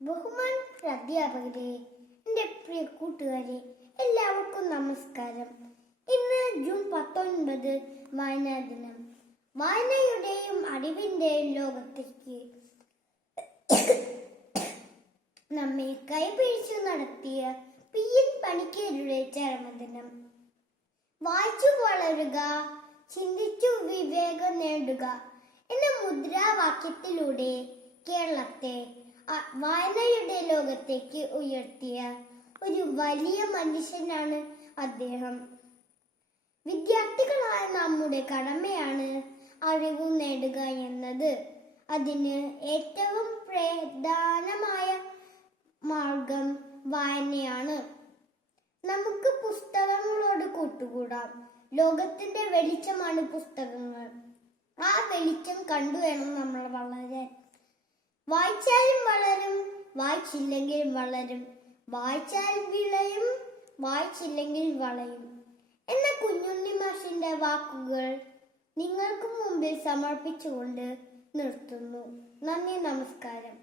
ബഹുമാനപ്പെട്ട അധ്യാപകരെ, എൻ്റെ പ്രിയ കൂട്ടുകാരെ, എല്ലാവർക്കും നമസ്കാരം. ഇന്ന് ജൂൺ 19 വായനാ ദിനം. വായനയുടെയും അറിവിന്റെയും ലോകത്തേക്ക് നമ്മെ കൈപിടിച്ചു നടത്തിയ PN പണിക്കരുടെ ചരമദിനം. വായിച്ചു വളരുക, ചിന്തിച്ചു വിവേകം നേടുക എന്ന മുദ്രാവാക്യത്തിലൂടെ കേരളത്തെ വായനയുടെ ലോകത്തേക്ക് ഉയർത്തിയ ഒരു വലിയ മനുഷ്യനാണ് അദ്ദേഹം. വിദ്യാർത്ഥികളായ നമ്മുടെ കടമയാണ് അറിവ് നേടുക എന്നത്. അതിന് ഏറ്റവും പ്രധാനമായ മാർഗം വായനയാണ്. നമുക്ക് പുസ്തകങ്ങളോട് കൂട്ടുകൂടാം. ലോകത്തിന്റെ വെളിച്ചമാണ് പുസ്തകങ്ങൾ. ആ വെളിച്ചം കണ്ടു വേണം നമ്മൾ വളരാൻ. വായിച്ചാലും വളരും, വായിച്ചില്ലെങ്കിൽ വളരും. വായിച്ചാൽ വിളയും, വായിച്ചില്ലെങ്കിൽ വളയും എന്ന കുഞ്ഞുണ്ണി മാഷിന്റെ വാക്കുകൾ നിങ്ങൾക്ക് മുമ്പിൽ സമർപ്പിച്ചുകൊണ്ട് നിർത്തുന്നു. നന്ദി, നമസ്കാരം.